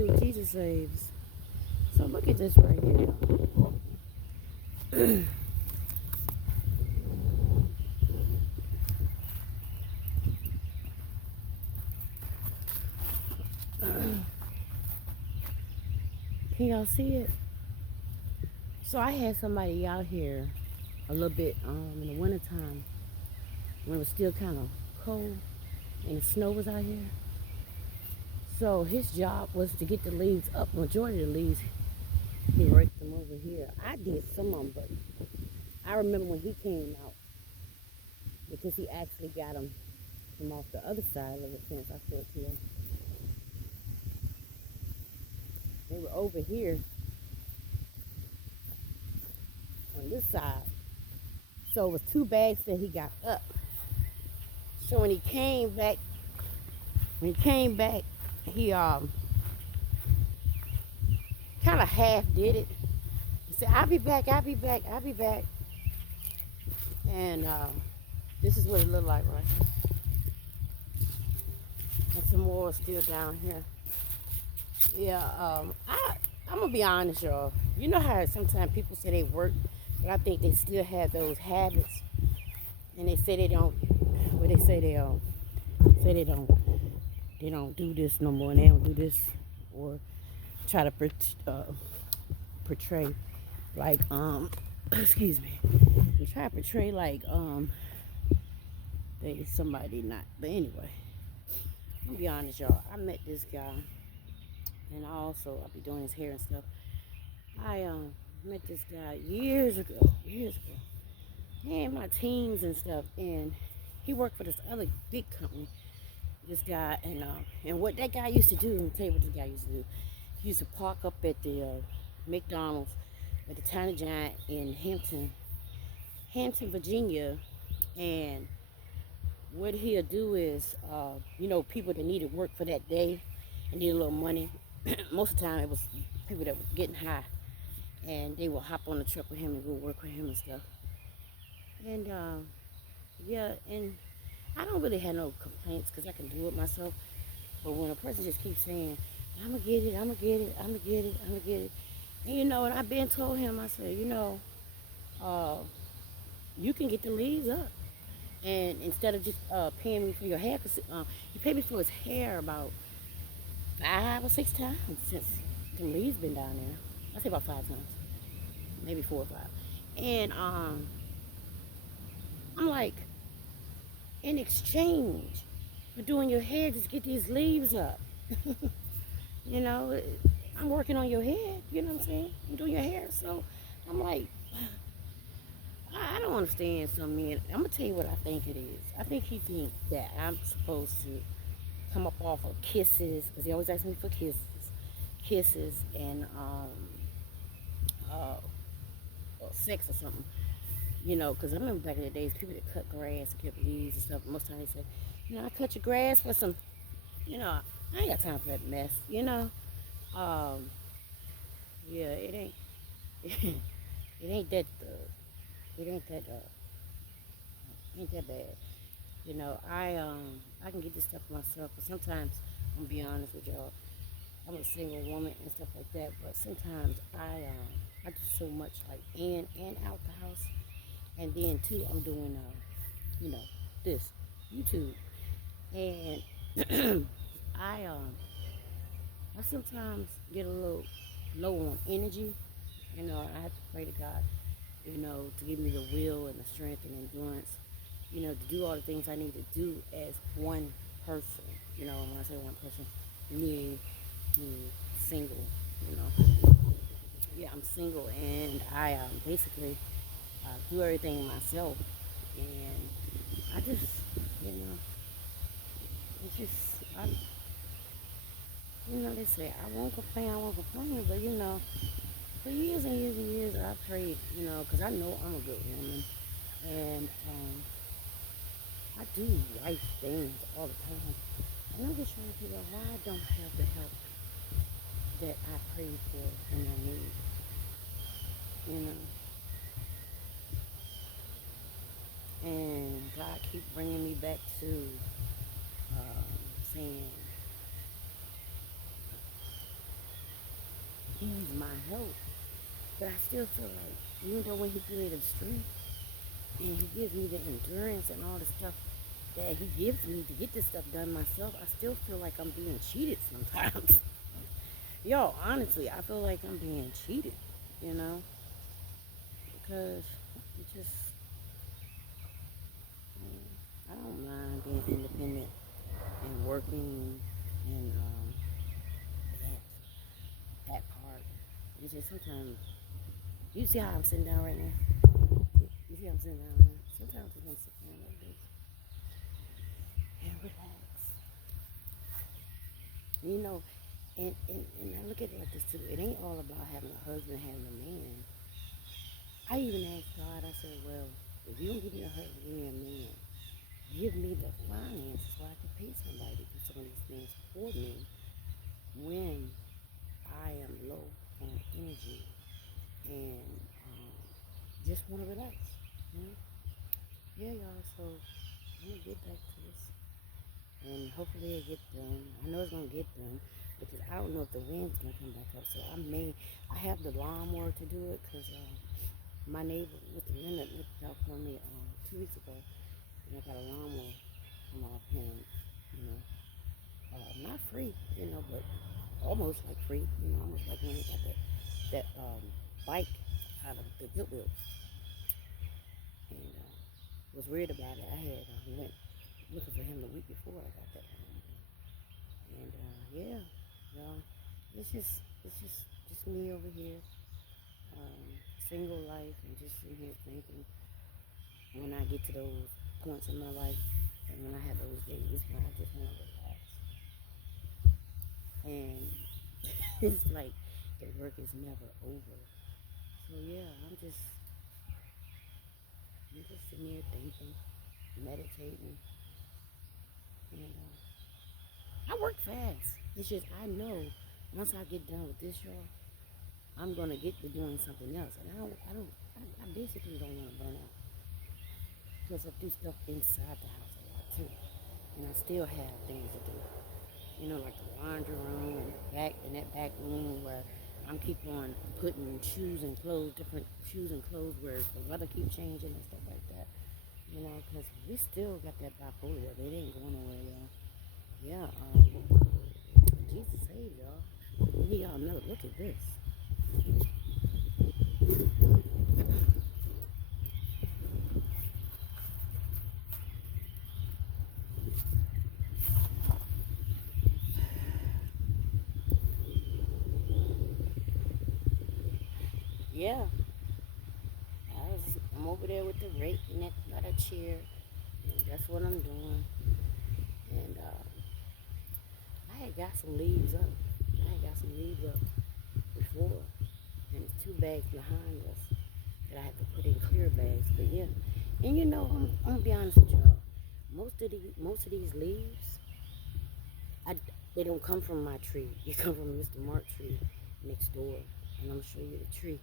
too. Jesus saves. So look at this right here. Can y'all see it? So I had somebody out here a little bit in the wintertime when it was still kind of cold and the snow was out here. So his job was to get the leaves up. Majority of the leaves, he raked them over here. I did some of them, but I remember when he came out because he actually got them from off the other side of the fence. I said to him, they were over here on this side. So it was 2 bags that he got up. So when he came back, he kind of half did it. He said, "I'll be back. I'll be back. I'll be back." And this is what it looked like right here. And some more still down here. Yeah, I'm gonna be honest, y'all. You know how sometimes people say they work, but I think they still have those habits, and they say they don't. Well, they say they don't do this no more, and they don't do this, or try to portray like excuse me, they try to portray like they somebody not. But anyway, I'm gonna be honest, y'all. I met this guy, and I'll be doing his hair and stuff. I met this guy years ago, in my teens and stuff, and he worked for this other big company. This guy, and what that guy used to do, let me tell you what this guy used to do. He used to park up at the McDonald's at the Tiny Giant in Hampton, Virginia, and what he'll do is, people that needed work for that day and needed a little money. Most of the time, it was people that were getting high, and they would hop on the truck with him and go work with him and stuff. And yeah, and I don't really have no complaints because I can do it myself. But when a person just keeps saying, "I'm gonna get it, I'm gonna get it, I'm gonna get it, I'm gonna get it," and and I've been told him, I said, uh, you can get the leaves up. And instead of just paying me for your hair, because he paid me for his hair about 5 or 6 times since the leaves been down there. I say about 5 times, maybe 4 or 5. And I'm like, in exchange for doing your hair, just get these leaves up. you know, I'm working on your head. You know what I'm saying? I'm doing your hair, so I'm like, I don't understand some men. I'm gonna tell you what I think it is. I think he thinks that I'm supposed to come up off of kisses, because he always asks me for kisses, and uh, or sex or something. Because I remember back in the days, people that cut grass and kept leaves and stuff. Most times they say, I cut your grass for some. I ain't got time for that mess. Um, yeah, it ain't. It ain't that. It ain't that bad. I can get this stuff myself, but sometimes I'm gonna be honest with y'all. I'm a single woman and stuff like that, but sometimes I do so much like in and out the house, and then too I'm doing this YouTube, and I sometimes get a little low on energy. I have to pray to God, to give me the will and the strength and endurance, to do all the things I need to do as one person. When I say one person, me, single, Yeah, I'm single, and I basically do everything myself. And I just, you know, it's just, they say, I won't complain, but for years and years and years, I prayed, because I know I'm a good woman, and I do right things all the time. And I'm just trying to figure out why I don't have the help that I prayed for and I need, you know. And God keep bringing me back to saying, my health. But I still feel like, even though when he gives me the strength and he gives me the endurance and all the stuff that he gives me to get this stuff done myself, I still feel like I'm being cheated sometimes. Yo, honestly, I feel like I'm being cheated, you know, because it just, I don't mind being independent and working and that, that part. It's just sometimes, you see how I'm sitting down right now? You see how I'm sitting down right now? Sometimes I just want to sit down like this and relax. You know, and I look at it like this too. It ain't all about having a husband, having a man. I even asked God, I said, well, if you don't give me a husband, give me a man. Give me the finances so I can pay somebody to do some of these things for me when I am low on energy and just want to relax. You know? Yeah, y'all. So I'm gonna get back to this, and hopefully it get done. I know it's gonna get done because I don't know if the wind's gonna come back up. So I have the lawnmower to do it because my neighbor, Mr. Leonard, looked out for me 2 weeks ago, and I got a lawnmower come off him, you know, not free, you know, but almost like free, you know, almost like when he got that bike out of the Goodwill, and was weird about it. I had went looking for him the week before I got that lawnmower, and yeah, y'all, it's just me over here, single life, and just sitting here thinking when I get to those points in my life, and when I have those days when I just want to relax. And it's like the work is never over. So yeah, I'm just sitting here thinking, meditating, and I work fast. It's just I know once I get done with this, y'all, I'm gonna get to doing something else, and I basically don't want to burn out because I do stuff inside the house a lot too, and I still have things to do. You know, like the laundry room and back in that back room where I'm keep on putting shoes and clothes, different shoes and clothes where the weather keep changing and stuff like that. You know, because we still got that bipolar weather. It ain't going nowhere, y'all. Yeah, Jesus saved y'all. Y'all know, look at this. Yeah, I'm over there with the rake and that leather chair, and that's what I'm doing. And I had got some leaves up. I had got some leaves up before, and it's 2 bags behind us that I have to put in clear bags. But yeah, and you know, I'm gonna be honest with y'all. Most of these leaves, I they don't come from my tree. They come from Mr. Mark tree next door, and I'm gonna show you the tree.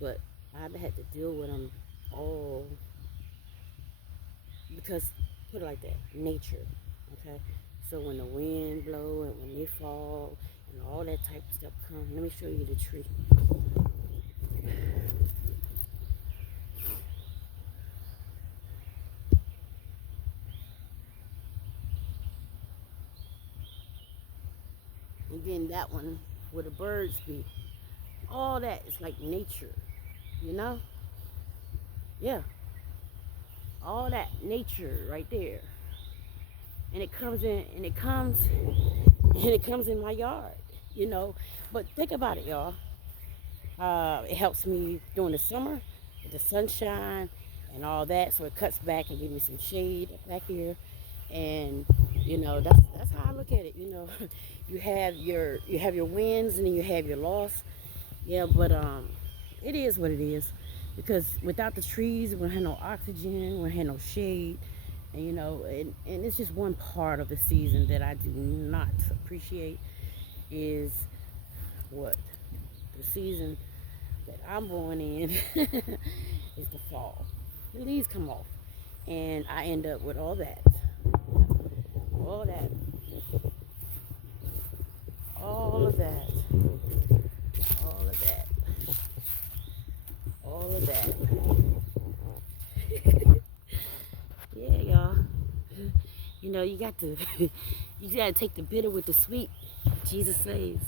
But I've had to deal with them all because put it like that, nature. Okay, so when the wind blow and when they fall and all that type of stuff come, let me show you the tree. And then that one where the birds be. All that is like nature, you know? Yeah, all that nature right there. And it comes in, and it comes in my yard, you know? But think about it, y'all. It helps me during the summer with the sunshine and all that, so it cuts back and gives me some shade back here. And you know, that's how I look at it. You know, you have your wins and then you have your loss. Yeah, but it is what it is because without the trees, we don't have no oxygen, we don't have no shade, and you know, and it's just one part of the season that I do not appreciate is what the season that I'm born in is the fall. The leaves come off, and I end up with all that, all that, all of that, all of that. all of that. Yeah, y'all. You know, you got to take the bitter with the sweet. Jesus says.